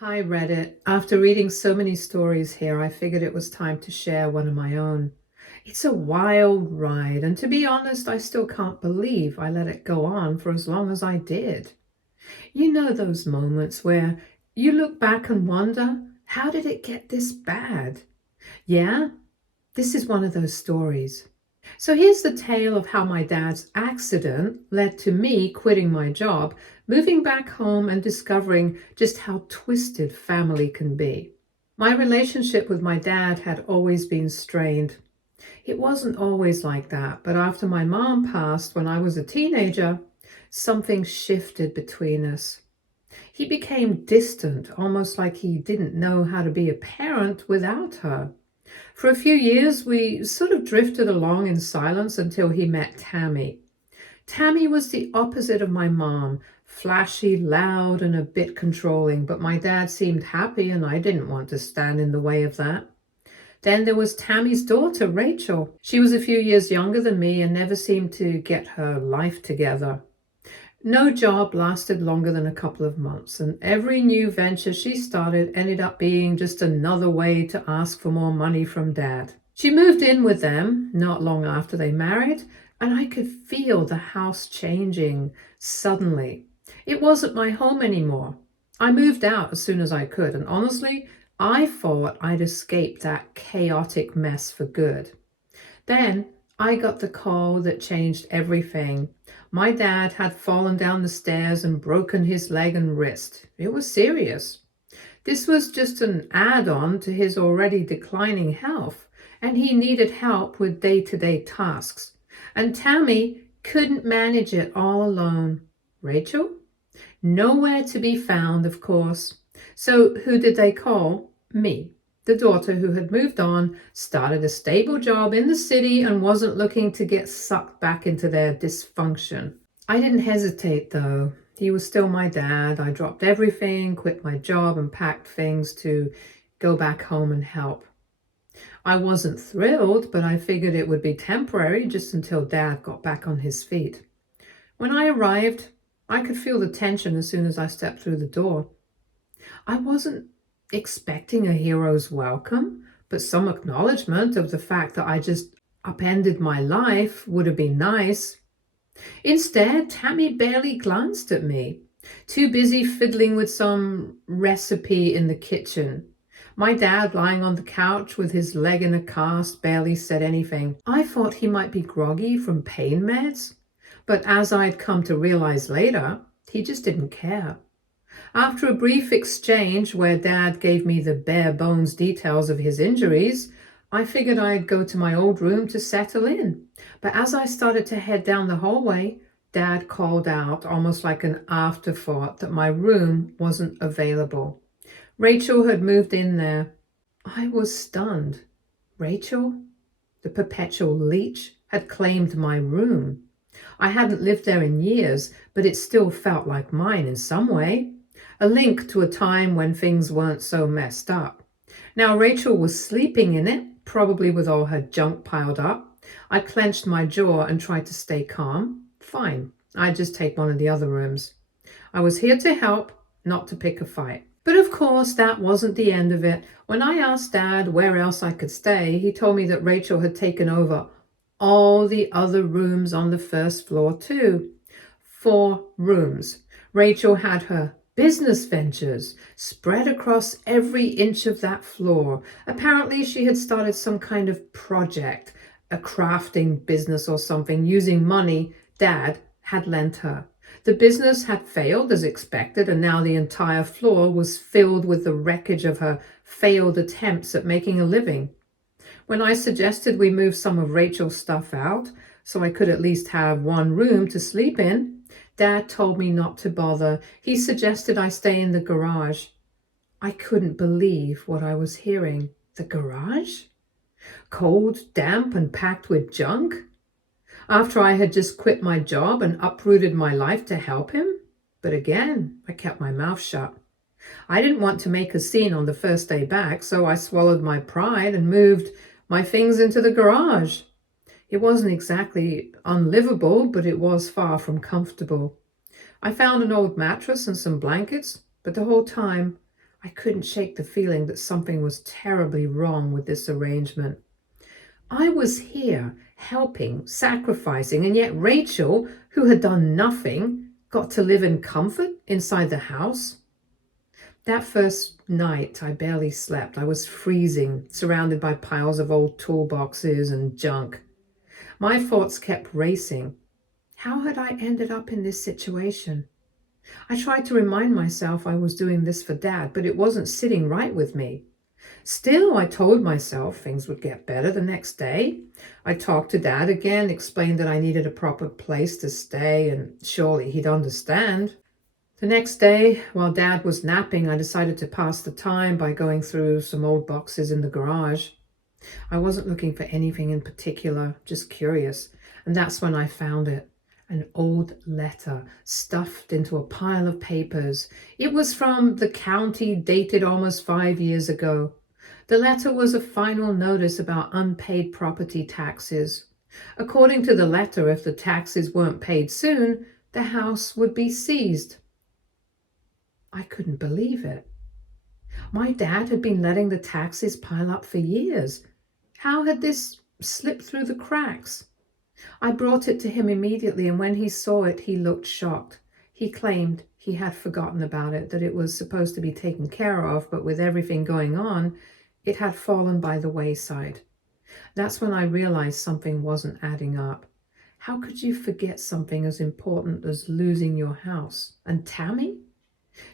Hi, Reddit. After reading so many stories here, I figured it was time to share one of my own. It's a wild ride, and to be honest, I still can't believe I let it go on for as long as I did. You know those moments where you look back and wonder, how did it get this bad? Yeah, this is one of those stories. So here's the tale of how my dad's accident led to me quitting my job, moving back home, and discovering just how twisted family can be. My relationship with my dad had always been strained. It wasn't always like that, but after my mom passed when I was a teenager, something shifted between us. He became distant, almost like he didn't know how to be a parent without her. For a few years, we sort of drifted along in silence until he met Tammy. Tammy was the opposite of my mom, flashy, loud, and a bit controlling, but my dad seemed happy and I didn't want to stand in the way of that. Then there was Tammy's daughter, Rachel. She was a few years younger than me and never seemed to get her life together. No job lasted longer than a couple of months, and every new venture she started ended up being just another way to ask for more money from Dad. She moved in with them not long after they married, and I could feel the house changing suddenly. It wasn't my home anymore. I moved out as soon as I could, and honestly, I thought I'd escaped that chaotic mess for good. Then I got the call that changed everything. My dad had fallen down the stairs and broken his leg and wrist. It was serious. This was just an add-on to his already declining health, and he needed help with day-to-day tasks. And Tammy couldn't manage it all alone. Rachel? Nowhere to be found, of course. So who did they call? Me. The daughter who had moved on, started a stable job in the city, and wasn't looking to get sucked back into their dysfunction. I didn't hesitate though. He was still my dad. I dropped everything, quit my job, and packed things to go back home and help. I wasn't thrilled, but I figured it would be temporary just until Dad got back on his feet. When I arrived, I could feel the tension as soon as I stepped through the door. I wasn't expecting a hero's welcome, but some acknowledgement of the fact that I just upended my life would have been nice. Instead, Tammy barely glanced at me, too busy fiddling with some recipe in the kitchen. My dad, lying on the couch with his leg in a cast, barely said anything. I thought he might be groggy from pain meds, but as I'd come to realize later, he just didn't care. After a brief exchange where Dad gave me the bare bones details of his injuries, I figured I'd go to my old room to settle in. But as I started to head down the hallway, Dad called out, almost like an afterthought, that my room wasn't available. Rachel had moved in there. I was stunned. Rachel, the perpetual leech, had claimed my room. I hadn't lived there in years, but it still felt like mine in some way. A link to a time when things weren't so messed up. Now Rachel was sleeping in it, probably with all her junk piled up. I clenched my jaw and tried to stay calm. Fine, I'd just take one of the other rooms. I was here to help, not to pick a fight. But of course, that wasn't the end of it. When I asked Dad where else I could stay, he told me that Rachel had taken over all the other rooms on the first floor too. 4 rooms. Rachel had her business ventures spread across every inch of that floor. Apparently, she had started some kind of project, a crafting business or something, using money Dad had lent her. The business had failed as expected, and now the entire floor was filled with the wreckage of her failed attempts at making a living. When I suggested we move some of Rachel's stuff out so I could at least have one room to sleep in, Dad told me not to bother. He suggested I stay in the garage. I couldn't believe what I was hearing. The garage? Cold, damp, and packed with junk? After I had just quit my job and uprooted my life to help him? But again, I kept my mouth shut. I didn't want to make a scene on the first day back, so I swallowed my pride and moved my things into the garage. It wasn't exactly unlivable, but it was far from comfortable. I found an old mattress and some blankets, but the whole time I couldn't shake the feeling that something was terribly wrong with this arrangement. I was here, helping, sacrificing, and yet Rachel, who had done nothing, got to live in comfort inside the house. That first night, I barely slept. I was freezing, surrounded by piles of old toolboxes and junk. My thoughts kept racing. How had I ended up in this situation? I tried to remind myself I was doing this for Dad, but it wasn't sitting right with me. Still, I told myself things would get better the next day. I talked to Dad again, explained that I needed a proper place to stay, and surely he'd understand. The next day, while Dad was napping, I decided to pass the time by going through some old boxes in the garage. I wasn't looking for anything in particular, just curious, and that's when I found it. An old letter stuffed into a pile of papers. It was from the county, dated almost 5 years ago. The letter was a final notice about unpaid property taxes. According to the letter, if the taxes weren't paid soon, the house would be seized. I couldn't believe it. My dad had been letting the taxes pile up for years. How had this slipped through the cracks? I brought it to him immediately, and when he saw it, he looked shocked. He claimed he had forgotten about it, that it was supposed to be taken care of, but with everything going on, it had fallen by the wayside. That's when I realized something wasn't adding up. How could you forget something as important as losing your house? And Tammy?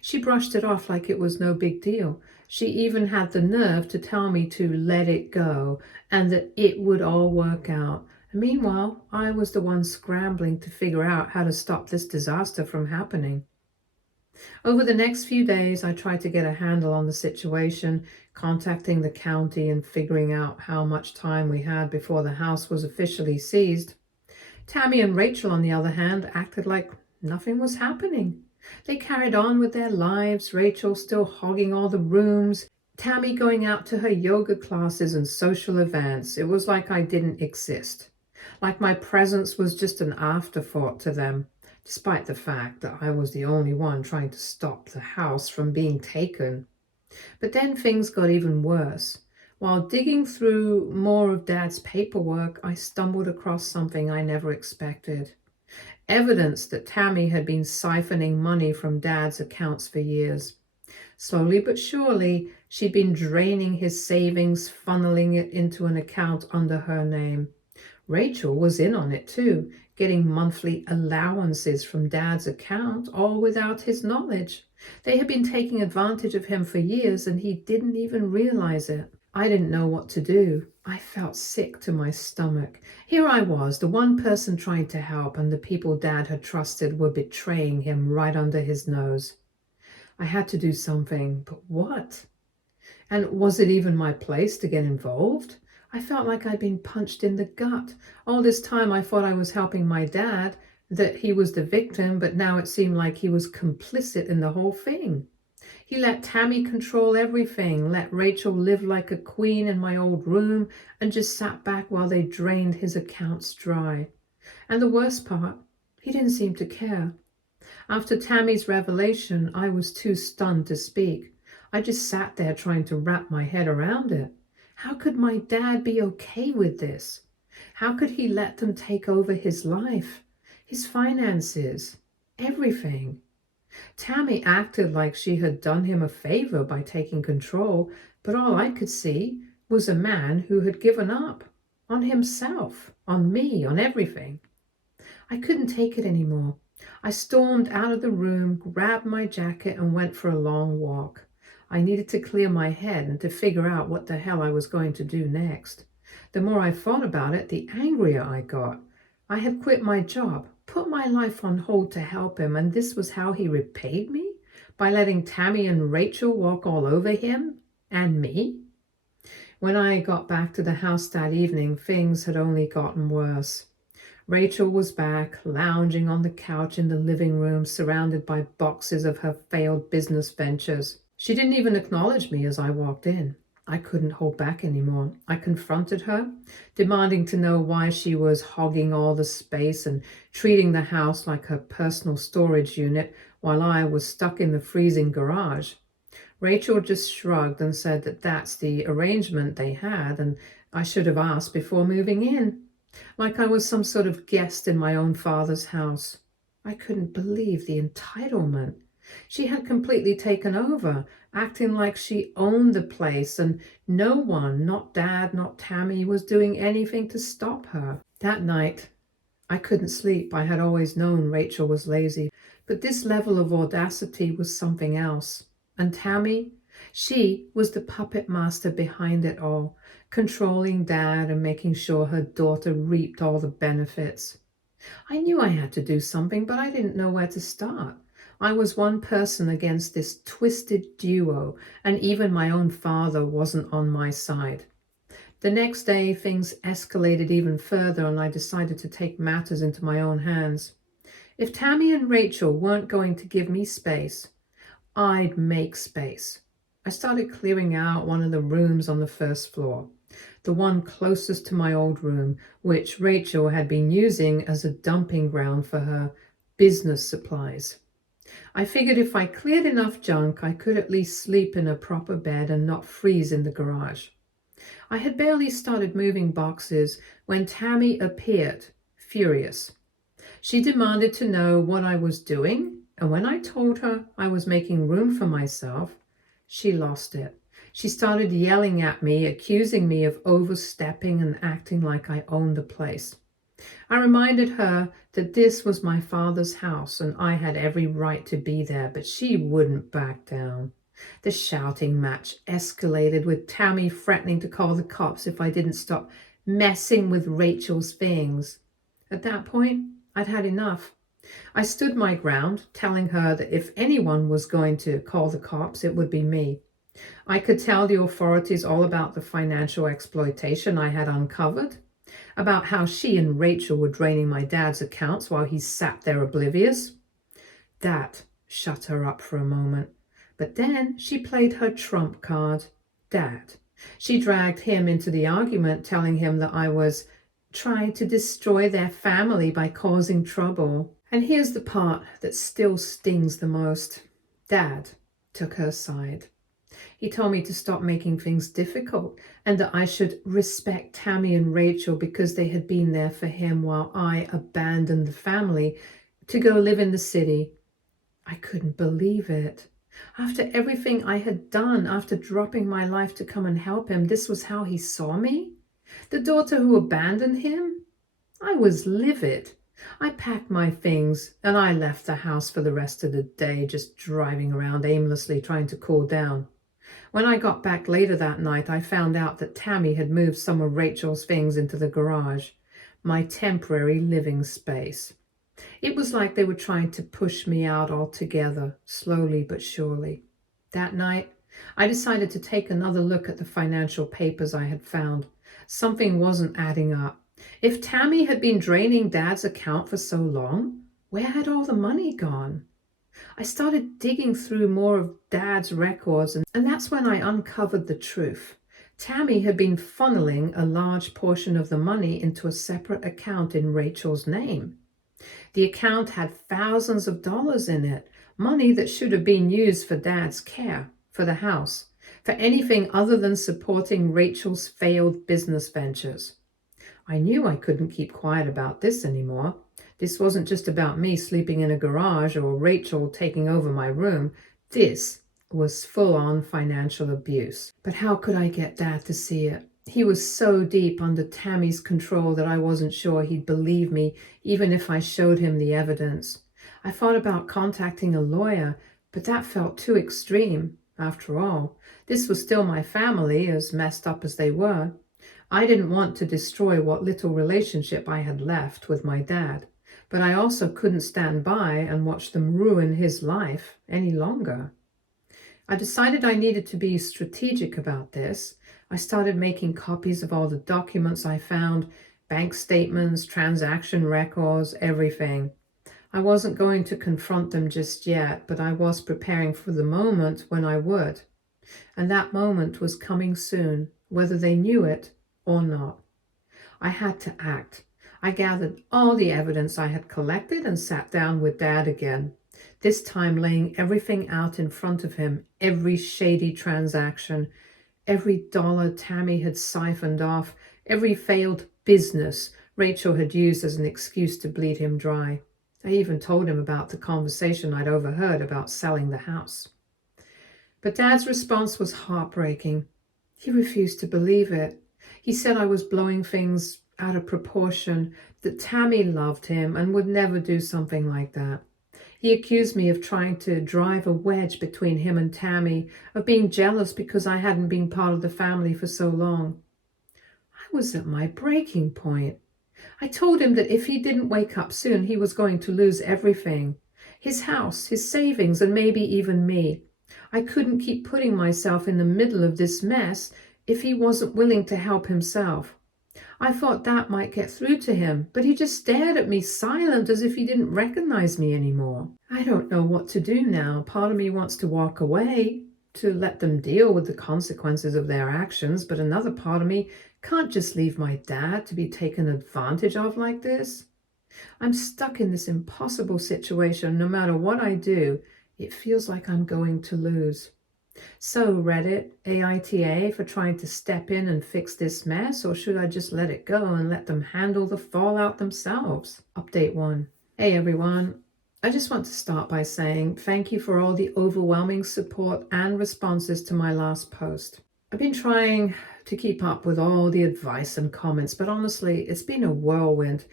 She brushed it off like it was no big deal. She even had the nerve to tell me to let it go and that it would all work out. And meanwhile, I was the one scrambling to figure out how to stop this disaster from happening. Over the next few days, I tried to get a handle on the situation, contacting the county and figuring out how much time we had before the house was officially seized. Tammy and Rachel, on the other hand, acted like nothing was happening. They carried on with their lives, Rachel still hogging all the rooms, Tammy going out to her yoga classes and social events. It was like I didn't exist, like my presence was just an afterthought to them, despite the fact that I was the only one trying to stop the house from being taken. But then things got even worse. While digging through more of Dad's paperwork, I stumbled across something I never expected. Evidence that Tammy had been siphoning money from Dad's accounts for years. Slowly but surely, she'd been draining his savings, funneling it into an account under her name. Rachel was in on it too, getting monthly allowances from Dad's account, all without his knowledge. They had been taking advantage of him for years, and he didn't even realize it. I didn't know what to do. I felt sick to my stomach. Here I was, the one person trying to help, and the people Dad had trusted were betraying him right under his nose. I had to do something, but what? And was it even my place to get involved? I felt like I'd been punched in the gut. All this time I thought I was helping my dad, that he was the victim, but now it seemed like he was complicit in the whole thing. He let Tammy control everything, let Rachel live like a queen in my old room, and just sat back while they drained his accounts dry. And the worst part, he didn't seem to care. After Tammy's revelation, I was too stunned to speak. I just sat there trying to wrap my head around it. How could my dad be okay with this? How could he let them take over his life, his finances, everything? Tammy acted like she had done him a favor by taking control, but all I could see was a man who had given up on himself, on me, on everything. I couldn't take it anymore. I stormed out of the room, grabbed my jacket, and went for a long walk. I needed to clear my head and to figure out what the hell I was going to do next. The more I thought about it, the angrier I got. I had quit my job, put my life on hold to help him, and this was how he repaid me? By letting Tammy and Rachel walk all over him and me? When I got back to the house that evening, things had only gotten worse. Rachel was back, lounging on the couch in the living room, surrounded by boxes of her failed business ventures. She didn't even acknowledge me as I walked in. I couldn't hold back anymore. I confronted her, demanding to know why she was hogging all the space and treating the house like her personal storage unit while I was stuck in the freezing garage. Rachel just shrugged and said that that's the arrangement they had, and I should have asked before moving in, like I was some sort of guest in my own father's house. I couldn't believe the entitlement. She had completely taken over, acting like she owned the place, and no one, not Dad, not Tammy, was doing anything to stop her. That night, I couldn't sleep. I had always known Rachel was lazy, but this level of audacity was something else. And Tammy, she was the puppet master behind it all, controlling Dad and making sure her daughter reaped all the benefits. I knew I had to do something, but I didn't know where to start. I was one person against this twisted duo, and even my own father wasn't on my side. The next day, things escalated even further, and I decided to take matters into my own hands. If Tammy and Rachel weren't going to give me space, I'd make space. I started clearing out one of the rooms on the first floor, the one closest to my old room, which Rachel had been using as a dumping ground for her business supplies. I figured if I cleared enough junk, I could at least sleep in a proper bed and not freeze in the garage. I had barely started moving boxes when Tammy appeared, furious. She demanded to know what I was doing, and when I told her I was making room for myself, she lost it. She started yelling at me, accusing me of overstepping and acting like I owned the place. I reminded her that this was my father's house and I had every right to be there, but she wouldn't back down. The shouting match escalated, with Tammy threatening to call the cops if I didn't stop messing with Rachel's things. At that point, I'd had enough. I stood my ground, telling her that if anyone was going to call the cops, it would be me. I could tell the authorities all about the financial exploitation I had uncovered, about how she and Rachel were draining my dad's accounts while he sat there oblivious. That shut her up for a moment. But then she played her trump card, Dad. She dragged him into the argument, telling him that I was trying to destroy their family by causing trouble. And here's the part that still stings the most. Dad took her side. He told me to stop making things difficult and that I should respect Tammy and Rachel because they had been there for him while I abandoned the family to go live in the city. I couldn't believe it. After everything I had done, after dropping my life to come and help him, this was how he saw me? The daughter who abandoned him? I was livid. I packed my things and I left the house for the rest of the day, just driving around aimlessly trying to cool down. When I got back later that night, I found out that Tammy had moved some of Rachel's things into the garage, my temporary living space. It was like they were trying to push me out altogether, slowly but surely. That night, I decided to take another look at the financial papers I had found. Something wasn't adding up. If Tammy had been draining Dad's account for so long, where had all the money gone? I started digging through more of Dad's records, and that's when I uncovered the truth. Tammy had been funneling a large portion of the money into a separate account in Rachel's name. The account had thousands of dollars in it, money that should have been used for Dad's care, for the house, for anything other than supporting Rachel's failed business ventures. I knew I couldn't keep quiet about this anymore. This wasn't just about me sleeping in a garage or Rachel taking over my room. This was full-on financial abuse. But how could I get Dad to see it? He was so deep under Tammy's control that I wasn't sure he'd believe me, even if I showed him the evidence. I thought about contacting a lawyer, but that felt too extreme. After all, this was still my family, as messed up as they were. I didn't want to destroy what little relationship I had left with my dad, but I also couldn't stand by and watch them ruin his life any longer. I decided I needed to be strategic about this. I started making copies of all the documents I found, bank statements, transaction records, everything. I wasn't going to confront them just yet, but I was preparing for the moment when I would. And that moment was coming soon, whether they knew it or not. I had to act. I gathered all the evidence I had collected and sat down with Dad again. this time laying everything out in front of him, every shady transaction, every dollar Tammy had siphoned off, every failed business Rachel had used as an excuse to bleed him dry. I even told him about the conversation I'd overheard about selling the house. But Dad's response was heartbreaking. He refused to believe it. He said I was blowing things out of proportion, that Tammy loved him and would never do something like that. He accused me of trying to drive a wedge between him and Tammy, of being jealous because I hadn't been part of the family for so long. I was at my breaking point. I told him that if he didn't wake up soon, he was going to lose everything. His house, his savings, and maybe even me. I couldn't keep putting myself in the middle of this mess if he wasn't willing to help himself. I thought that might get through to him, but he just stared at me silent as if he didn't recognize me anymore. I don't know what to do now. Part of me wants to walk away, to let them deal with the consequences of their actions, but another part of me can't just leave my dad to be taken advantage of like this. I'm stuck in this impossible situation. No matter what I do, it feels like I'm going to lose. So Reddit, AITA for trying to step in and fix this mess, or should I just let it go and let them handle the fallout themselves? Update 1. Hey everyone, I just want to start by saying thank you for all the overwhelming support and responses to my last post. I've been trying to keep up with all the advice and comments, but honestly, it's been a whirlwind.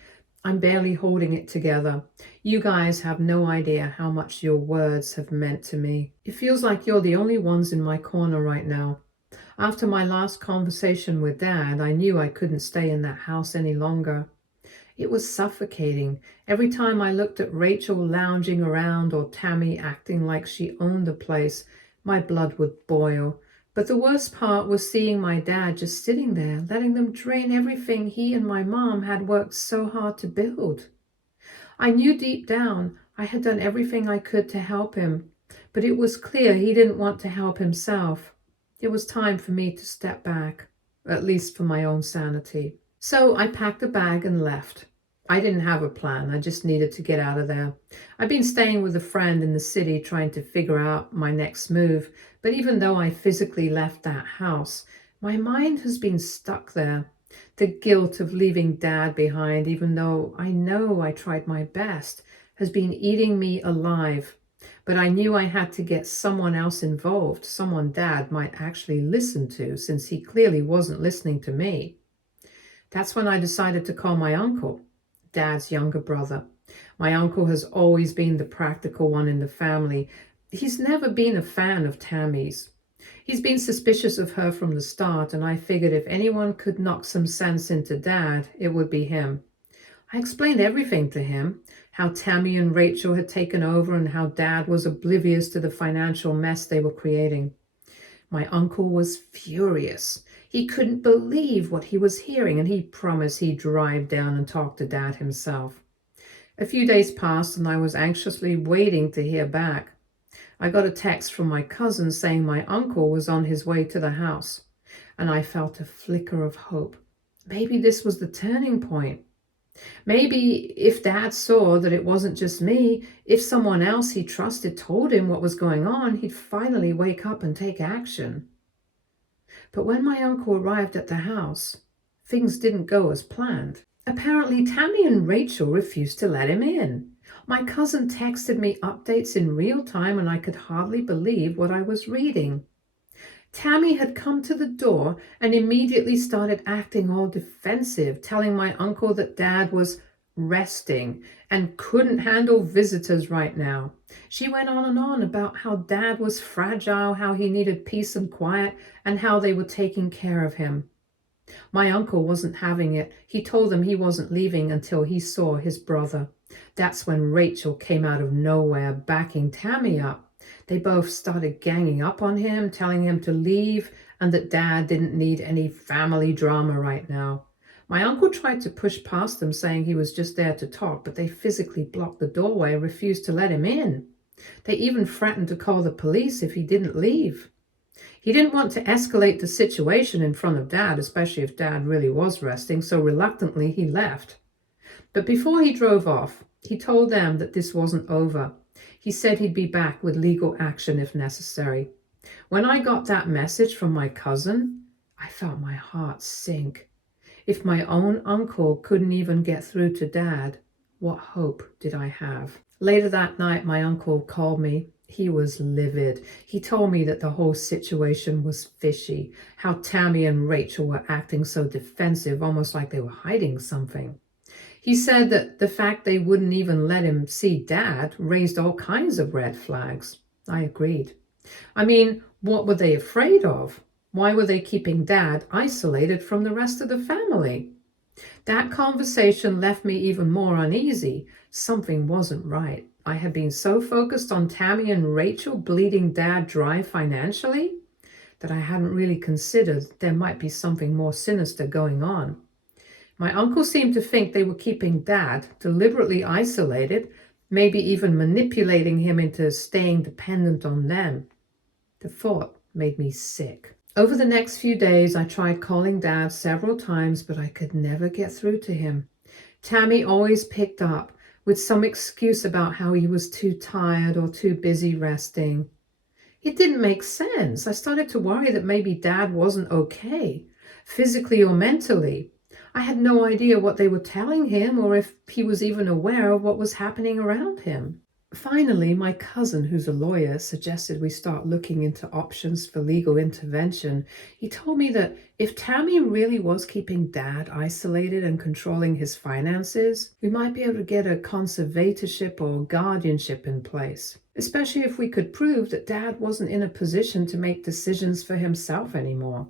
I'm barely holding it together. You guys have no idea how much your words have meant to me. It feels like you're the only ones in my corner right now. After my last conversation with Dad, I knew I couldn't stay in that house any longer. It was suffocating. Every time I looked at Rachel lounging around or Tammy acting like she owned the place, my blood would boil. But the worst part was seeing my dad just sitting there, letting them drain everything he and my mom had worked so hard to build. I knew deep down I had done everything I could to help him, but it was clear he didn't want to help himself. It was time for me to step back, at least for my own sanity. So I packed a bag and left. I didn't have a plan. I just needed to get out of there. I've been staying with a friend in the city trying to figure out my next move, but even though I physically left that house, my mind has been stuck there. The guilt of leaving Dad behind, even though I know I tried my best, has been eating me alive. But I knew I had to get someone else involved, someone Dad might actually listen to, since he clearly wasn't listening to me. That's when I decided to call my uncle, Dad's younger brother. My uncle has always been the practical one in the family. He's never been a fan of Tammy's. He's been suspicious of her from the start, and I figured if anyone could knock some sense into Dad, it would be him. I explained everything to him, how Tammy and Rachel had taken over and how Dad was oblivious to the financial mess they were creating. My uncle was furious. He couldn't believe what he was hearing, and he promised he'd drive down and talk to Dad himself. A few days passed, and I was anxiously waiting to hear back. I got a text from my cousin saying my uncle was on his way to the house, and I felt a flicker of hope. Maybe this was the turning point. Maybe if Dad saw that it wasn't just me, if someone else he trusted told him what was going on, he'd finally wake up and take action. But when my uncle arrived at the house, things didn't go as planned. Apparently, Tammy and Rachel refused to let him in. My cousin texted me updates in real time, and I could hardly believe what I was reading. Tammy had come to the door and immediately started acting all defensive, telling my uncle that Dad was resting and couldn't handle visitors right now. She went on and on about how Dad was fragile, how he needed peace and quiet, and how they were taking care of him. My uncle wasn't having it. He told them he wasn't leaving until he saw his brother. That's when Rachel came out of nowhere, backing Tammy up. They both started ganging up on him, telling him to leave and that Dad didn't need any family drama right now. My uncle tried to push past them, saying he was just there to talk, but they physically blocked the doorway and refused to let him in. They even threatened to call the police if he didn't leave. He didn't want to escalate the situation in front of Dad, especially if Dad really was resting, so reluctantly he left. But before he drove off, he told them that this wasn't over. He said he'd be back with legal action if necessary. When I got that message from my cousin, I felt my heart sink. If my own uncle couldn't even get through to Dad, what hope did I have? Later that night, my uncle called me. He was livid. He told me that the whole situation was fishy, how Tammy and Rachel were acting so defensive, almost like they were hiding something. He said that the fact they wouldn't even let him see Dad raised all kinds of red flags. I agreed. I mean, what were they afraid of? Why were they keeping Dad isolated from the rest of the family? That conversation left me even more uneasy. Something wasn't right. I had been so focused on Tammy and Rachel bleeding Dad dry financially that I hadn't really considered there might be something more sinister going on. My uncle seemed to think they were keeping Dad deliberately isolated, maybe even manipulating him into staying dependent on them. The thought made me sick. Over the next few days, I tried calling Dad several times, but I could never get through to him. Tammy always picked up with some excuse about how he was too tired or too busy resting. It didn't make sense. I started to worry that maybe Dad wasn't okay, physically or mentally. I had no idea what they were telling him or if he was even aware of what was happening around him. Finally, my cousin, who's a lawyer, suggested we start looking into options for legal intervention. He told me that if Tammy really was keeping Dad isolated and controlling his finances, we might be able to get a conservatorship or guardianship in place, especially if we could prove that Dad wasn't in a position to make decisions for himself anymore.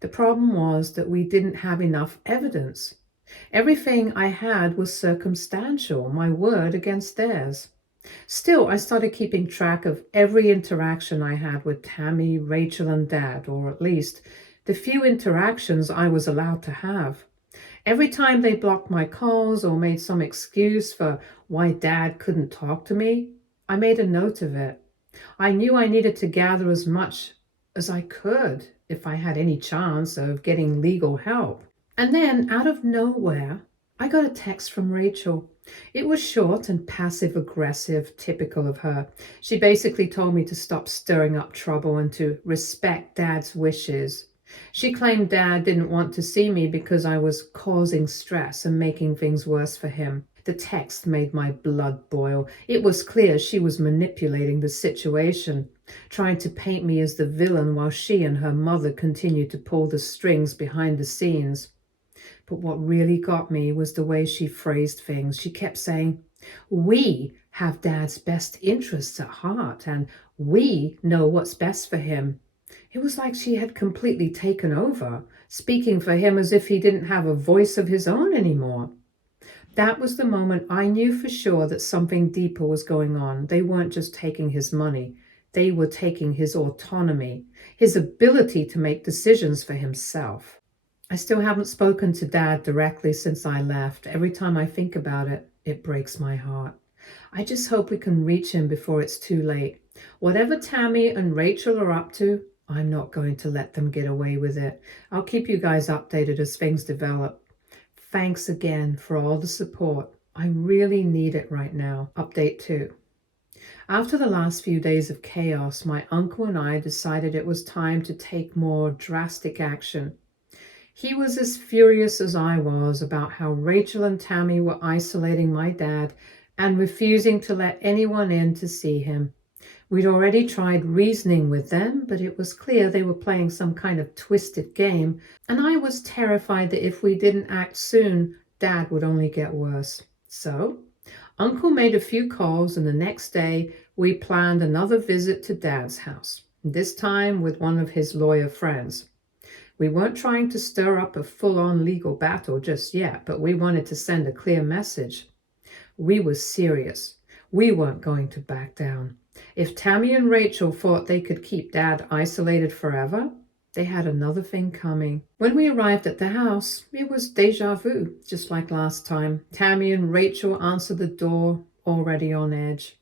The problem was that we didn't have enough evidence. Everything I had was circumstantial, my word against theirs. Still, I started keeping track of every interaction I had with Tammy, Rachel, and Dad, or at least the few interactions I was allowed to have. Every time they blocked my calls or made some excuse for why Dad couldn't talk to me, I made a note of it. I knew I needed to gather as much as I could if I had any chance of getting legal help. And then, out of nowhere, I got a text from Rachel. It was short and passive-aggressive, typical of her. She basically told me to stop stirring up trouble and to respect Dad's wishes. She claimed Dad didn't want to see me because I was causing stress and making things worse for him. The text made my blood boil. It was clear she was manipulating the situation, trying to paint me as the villain while she and her mother continued to pull the strings behind the scenes. But what really got me was the way she phrased things. She kept saying, "We have Dad's best interests at heart, and we know what's best for him." It was like she had completely taken over, speaking for him as if he didn't have a voice of his own anymore. That was the moment I knew for sure that something deeper was going on. They weren't just taking his money. They were taking his autonomy, his ability to make decisions for himself. I still haven't spoken to Dad directly since I left. Every time I think about it, it breaks my heart. I just hope we can reach him before it's too late. Whatever Tammy and Rachel are up to, I'm not going to let them get away with it. I'll keep you guys updated as things develop. Thanks again for all the support. I really need it right now. Update 2. After the last few days of chaos, my uncle and I decided it was time to take more drastic action. He was as furious as I was about how Rachel and Tammy were isolating my dad and refusing to let anyone in to see him. We'd already tried reasoning with them, but it was clear they were playing some kind of twisted game, and I was terrified that if we didn't act soon, Dad would only get worse. So, Uncle made a few calls, and the next day we planned another visit to Dad's house, this time with one of his lawyer friends. We weren't trying to stir up a full-on legal battle just yet, but we wanted to send a clear message. We were serious. We weren't going to back down. If Tammy and Rachel thought they could keep Dad isolated forever, they had another thing coming. When we arrived at the house, it was deja vu, just like last time. Tammy and Rachel answered the door, already on edge.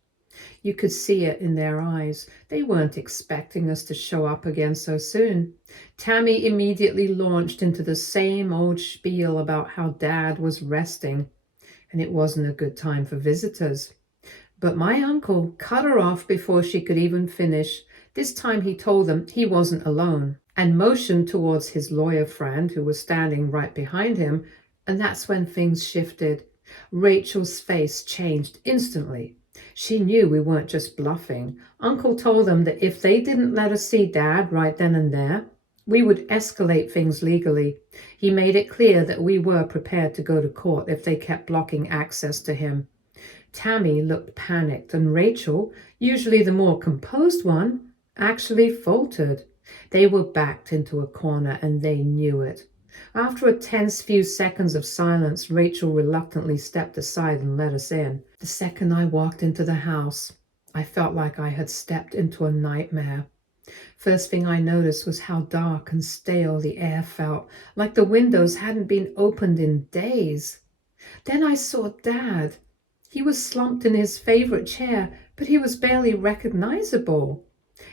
You could see it in their eyes. They weren't expecting us to show up again so soon. Tammy immediately launched into the same old spiel about how Dad was resting, and it wasn't a good time for visitors. But my uncle cut her off before she could even finish. This time he told them he wasn't alone and motioned towards his lawyer friend who was standing right behind him, and that's when things shifted. Rachel's face changed instantly. She knew we weren't just bluffing. Uncle told them that if they didn't let us see Dad right then and there, we would escalate things legally. He made it clear that we were prepared to go to court if they kept blocking access to him. Tammy looked panicked, and Rachel, usually the more composed one, actually faltered. They were backed into a corner, and they knew it. After a tense few seconds of silence, Rachel reluctantly stepped aside and let us in. The second I walked into the house, I felt like I had stepped into a nightmare. First thing I noticed was how dark and stale the air felt, like the windows hadn't been opened in days. Then I saw Dad. He was slumped in his favorite chair, but he was barely recognizable.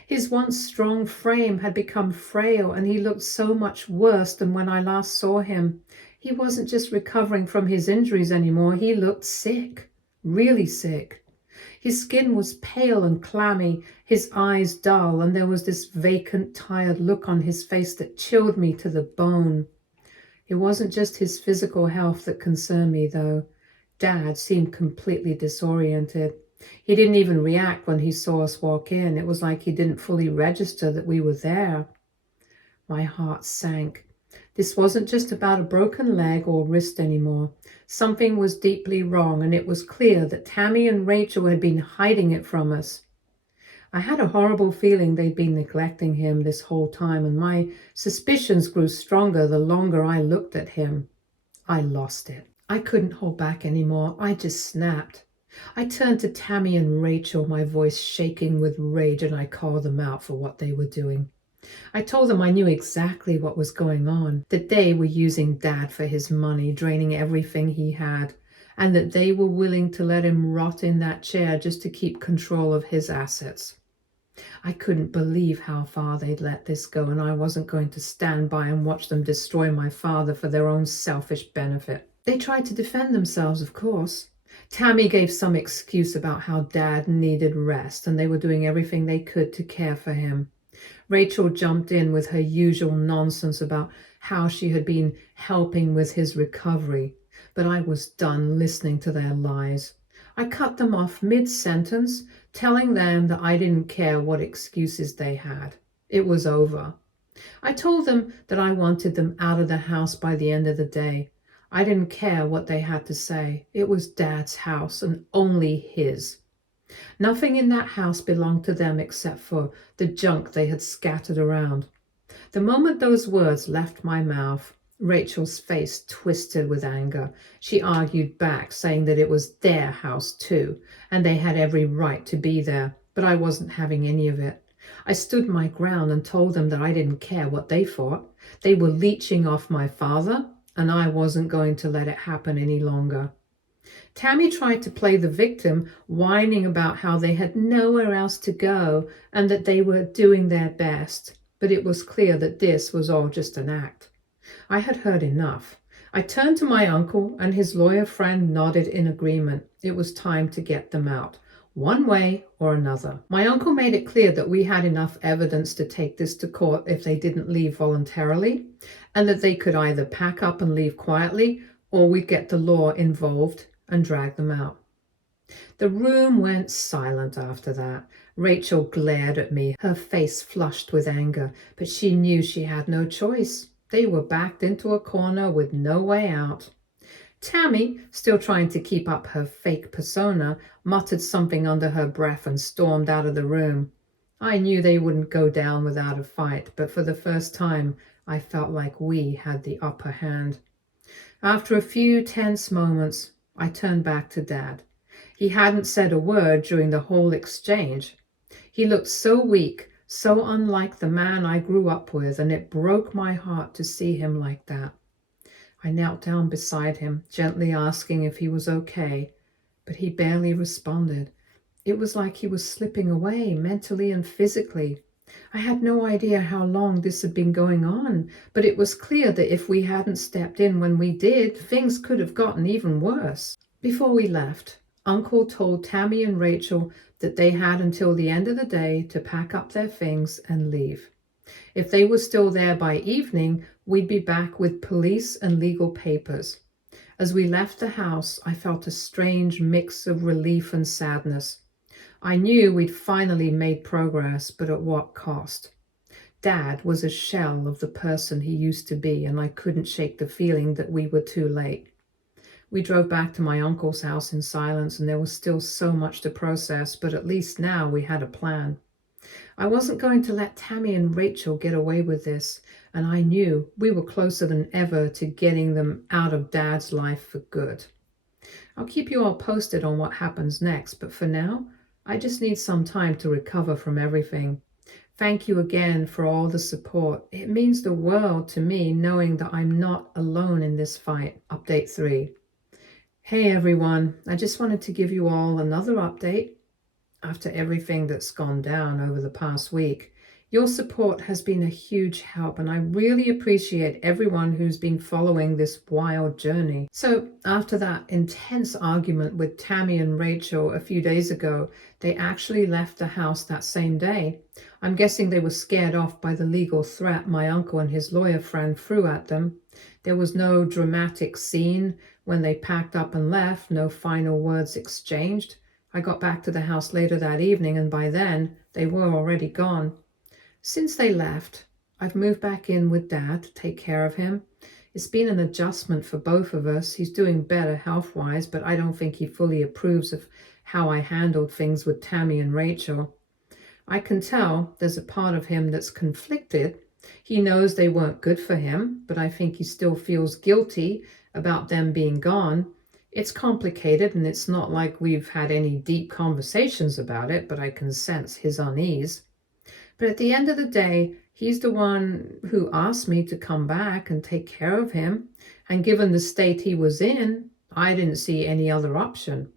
His once strong frame had become frail, and he looked so much worse than when I last saw him. He wasn't just recovering from his injuries anymore. He looked sick, really sick. His skin was pale and clammy, his eyes dull, and there was this vacant, tired look on his face that chilled me to the bone. It wasn't just his physical health that concerned me, though. Dad seemed completely disoriented. He didn't even react when he saw us walk in. It was like he didn't fully register that we were there. My heart sank. This wasn't just about a broken leg or wrist anymore. Something was deeply wrong, and it was clear that Tammy and Rachel had been hiding it from us. I had a horrible feeling they'd been neglecting him this whole time, and my suspicions grew stronger the longer I looked at him. I lost it. I couldn't hold back anymore. I just snapped. I turned to Tammy and Rachel, my voice shaking with rage, and I called them out for what they were doing. I told them I knew exactly what was going on, that they were using Dad for his money, draining everything he had, and that they were willing to let him rot in that chair just to keep control of his assets. I couldn't believe how far they'd let this go, and I wasn't going to stand by and watch them destroy my father for their own selfish benefit. They tried to defend themselves, of course. Tammy gave some excuse about how Dad needed rest, and they were doing everything they could to care for him. Rachel jumped in with her usual nonsense about how she had been helping with his recovery, but I was done listening to their lies. I cut them off mid-sentence, telling them that I didn't care what excuses they had. It was over. I told them that I wanted them out of the house by the end of the day. I didn't care what they had to say. It was Dad's house, and only his. Nothing in that house belonged to them except for the junk they had scattered around. The moment those words left my mouth, Rachel's face twisted with anger. She argued back, saying that it was their house too, and they had every right to be there, but I wasn't having any of it. I stood my ground and told them that I didn't care what they thought. They were leeching off my father, and I wasn't going to let it happen any longer. Tammy tried to play the victim, whining about how they had nowhere else to go and that they were doing their best, but it was clear that this was all just an act. I had heard enough. I turned to my uncle, and his lawyer friend nodded in agreement. It was time to get them out, one way or another. My uncle made it clear that we had enough evidence to take this to court if they didn't leave voluntarily, and that they could either pack up and leave quietly, or we'd get the law involved and drag them out. The room went silent after that. Rachel glared at me, her face flushed with anger, but she knew she had no choice. They were backed into a corner with no way out. Tammy, still trying to keep up her fake persona, muttered something under her breath and stormed out of the room. I knew they wouldn't go down without a fight, but for the first time, I felt like we had the upper hand. After a few tense moments, I turned back to Dad. He hadn't said a word during the whole exchange. He looked so weak, so unlike the man I grew up with, and it broke my heart to see him like that. I knelt down beside him, gently asking if he was okay, but he barely responded. It was like he was slipping away, mentally and physically. I had no idea how long this had been going on, but it was clear that if we hadn't stepped in when we did, things could have gotten even worse. Before we left, Uncle told Tammy and Rachel that they had until the end of the day to pack up their things and leave. If they were still there by evening, we'd be back with police and legal papers. As we left the house, I felt a strange mix of relief and sadness. I knew we'd finally made progress, but at what cost? Dad was a shell of the person he used to be, and I couldn't shake the feeling that we were too late. We drove back to my uncle's house in silence, and there was still so much to process, but at least now we had a plan. I wasn't going to let Tammy and Rachel get away with this, and I knew we were closer than ever to getting them out of Dad's life for good. I'll keep you all posted on what happens next, but for now, I just need some time to recover from everything. Thank you again for all the support. It means the world to me knowing that I'm not alone in this fight. Update 3. Hey everyone, I just wanted to give you all another update after everything that's gone down over the past week. Your support has been a huge help, and I really appreciate everyone who's been following this wild journey. So after that intense argument with Tammy and Rachel a few days ago, they actually left the house that same day. I'm guessing they were scared off by the legal threat my uncle and his lawyer friend threw at them. There was no dramatic scene when they packed up and left, no final words exchanged. I got back to the house later that evening, and by then they were already gone. Since they left, I've moved back in with Dad to take care of him. It's been an adjustment for both of us. He's doing better health-wise, but I don't think he fully approves of how I handled things with Tammy and Rachel. I can tell there's a part of him that's conflicted. He knows they weren't good for him, but I think he still feels guilty about them being gone. It's complicated, and it's not like we've had any deep conversations about it, but I can sense his unease. But at the end of the day, he's the one who asked me to come back and take care of him. And given the state he was in, I didn't see any other option.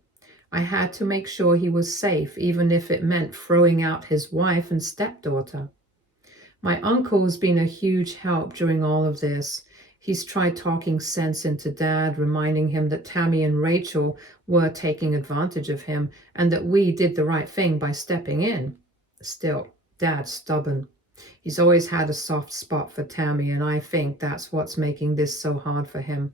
I had to make sure he was safe, even if it meant throwing out his wife and stepdaughter. My uncle has been a huge help during all of this. He's tried talking sense into Dad, reminding him that Tammy and Rachel were taking advantage of him and that we did the right thing by stepping in. Still, Dad's stubborn. He's always had a soft spot for Tammy, and I think that's what's making this so hard for him.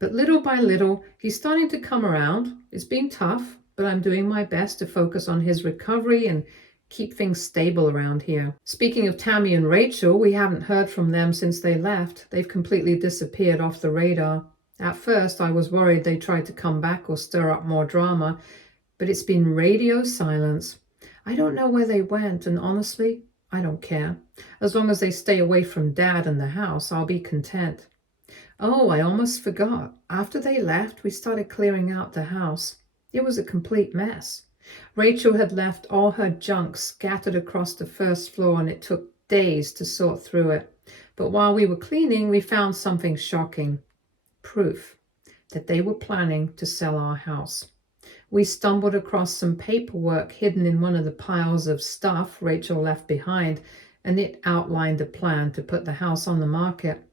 But little by little, he's starting to come around. It's been tough, but I'm doing my best to focus on his recovery and keep things stable around here. Speaking of Tammy and Rachel, we haven't heard from them since they left. They've completely disappeared off the radar. At first, I was worried they tried to come back or stir up more drama, but it's been radio silence. I don't know where they went, and honestly, I don't care. As long as they stay away from Dad and the house, I'll be content. Oh, I almost forgot. After they left, we started clearing out the house. It was a complete mess. Rachel had left all her junk scattered across the first floor, and it took days to sort through it. But while we were cleaning, we found something shocking. Proof that they were planning to sell our house. We stumbled across some paperwork hidden in one of the piles of stuff Rachel left behind, and it outlined a plan to put the house on the market.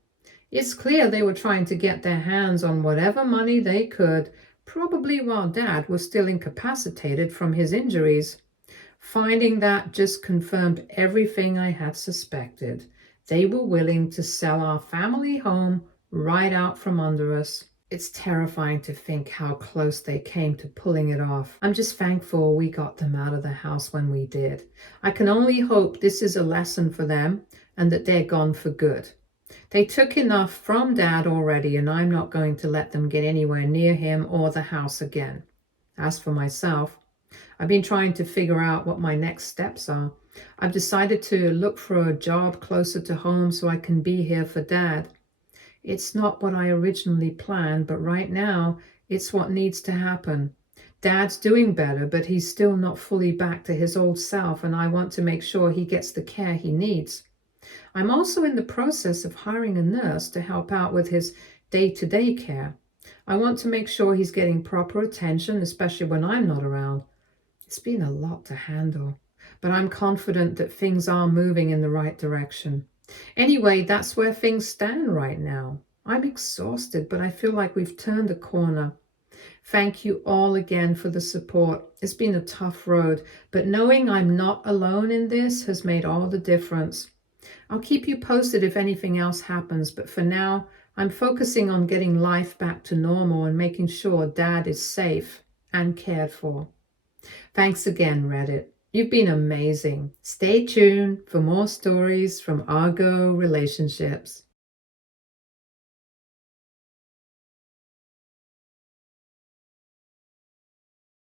It's clear they were trying to get their hands on whatever money they could, probably while Dad was still incapacitated from his injuries. Finding that just confirmed everything I had suspected. They were willing to sell our family home right out from under us. It's terrifying to think how close they came to pulling it off. I'm just thankful we got them out of the house when we did. I can only hope this is a lesson for them and that they're gone for good. They took enough from Dad already, and I'm not going to let them get anywhere near him or the house again. As for myself, I've been trying to figure out what my next steps are. I've decided to look for a job closer to home so I can be here for Dad. It's not what I originally planned, but right now, it's what needs to happen. Dad's doing better, but he's still not fully back to his old self, and I want to make sure he gets the care he needs. I'm also in the process of hiring a nurse to help out with his day-to-day care. I want to make sure he's getting proper attention, especially when I'm not around. It's been a lot to handle, but I'm confident that things are moving in the right direction. Anyway, that's where things stand right now. I'm exhausted, but I feel like we've turned a corner. Thank you all again for the support. It's been a tough road, but knowing I'm not alone in this has made all the difference. I'll keep you posted if anything else happens, but for now, I'm focusing on getting life back to normal and making sure Dad is safe and cared for. Thanks again, Reddit. You've been amazing. Stay tuned for more stories from Argo Relationships.